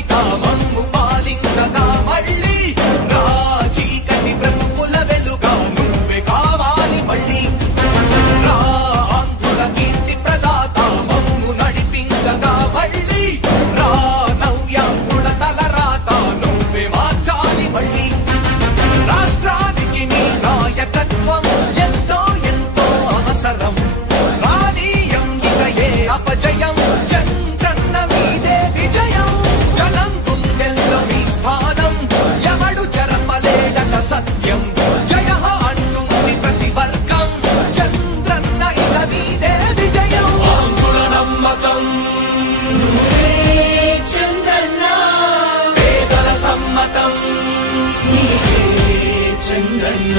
భవిత మమ్ము పాలించగా మళ్ళీ రా చీకటి బ్రతుకుల వెలుగా నువ్వే కావాలి మళ్ళీ రా ఆంధ్రుల కీర్తి ప్రదాత మమ్ము నడిపించగా మళ్ళీ రా నవ్యాంధ్రుల తలరాత నువ్వే మార్చాలి మళ్ళీ రాష్ట్రానికి నీ నాయకత్వం ఎంతో ఎంతో అవసరం రానీయం ఇక ఏ అపజయం చంద్రన్న మీదే విజయం జనం గుండెల్లో మీ స్థానం ఎవడు చెరపలేడట సత్యం జయ అంటుంది ప్రతి వర్గం చంద్రన్న ఇక మీదే విజయం ఆంధ్రుల నమ్మకం చంద్రన్న పేదల సమ్మతం చంద్రన్న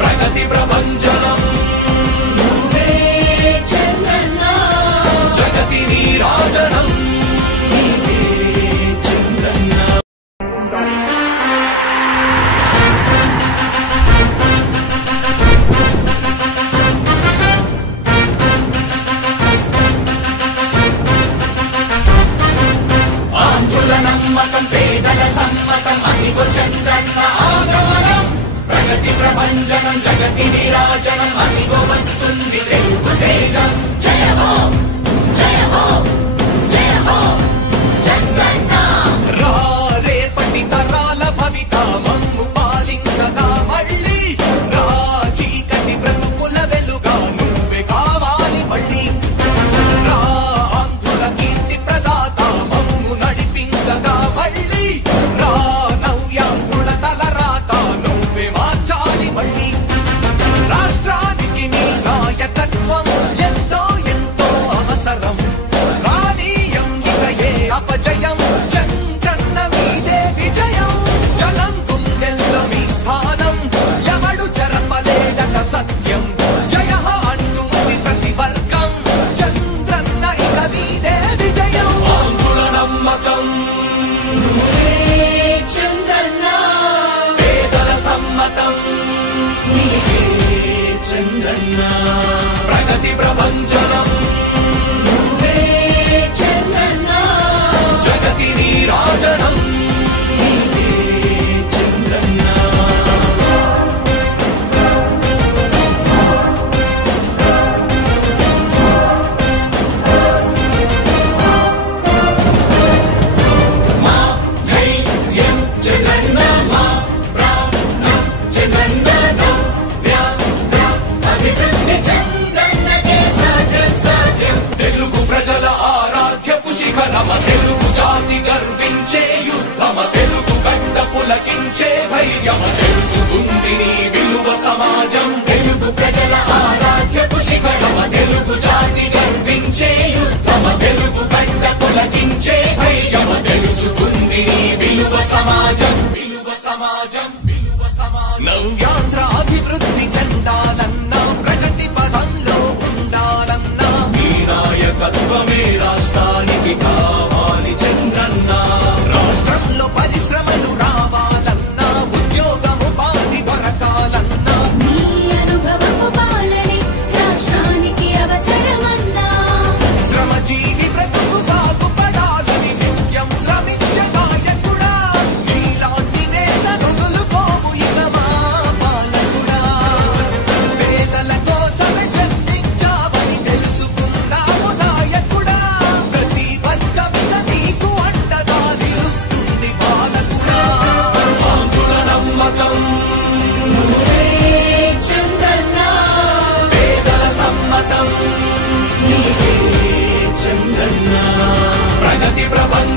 ప్రగతి ప్రభంజనం చంద్రన్న జగతి నీరాజనం చంద్రన్న ఆంధ్రుల నమ్మకం పేదల సమ్మతం అదిగో చంద్రన్న ఆగమనం ప్రగతి ప్రభంజనం జగతి నీరాజనం అదిగో వస్తుంది తెలుగు తేజం జయ హో జయ హో జయ హో చంద్రన్న రా రేపటి తరాల భవిత మమ్ము పాలించగా మళ్ళీ రా చీకటి బ్రతుకుల వెలుగా నువ్వే కావాలి మళ్ళీ రా ఆంధ్రుల కీర్తి ప్రదాత మమ్ము నడిపించగా మళ్ళీ రా నవ్యాంధ్రుల తలరాత నువ్వే మార్చాలి మళ్ళీ రాష్ట్రానికి నీ నాయకత్వం ఎంతో ఎంతో అవసరం రానీయం ఇక ఏ అపజయం చంద్రన్న మీదే విజయం జనం గుండెల్లో మీ స్థానం ఎవడు చెరపలేడట సత్యం జయ అంటుంది ప్రతి వర్గం చంద్రన్న ఇక మీదే విజయం ఆంధ్రుల నమ్మకం చంద్రన్న పేదల సమ్మతం చంద్రన్న ప్రగతి ప్రభంజనం చంద్రన్న జగతి నీరాజనం చంద్రన్న మా ధైర్యం చంద్రన్న మా ప్రాణం చంద్రన్న అభివృద్ధి చంద్రన్నకే సాధ్యం సాధ్యం తెలుగు ప్రజల ఆరాధ్యపు శిఖరమ తెలుగు జాతి గర్వించే యుద్ధమ తెలుగు గడ్డ పులకించే ధైర్యమ తెలుసుకుంది నీ విలువ సమాజం తెలుగు ప్రజల ఆరాధ్యపు శిఖరమ తెలుగు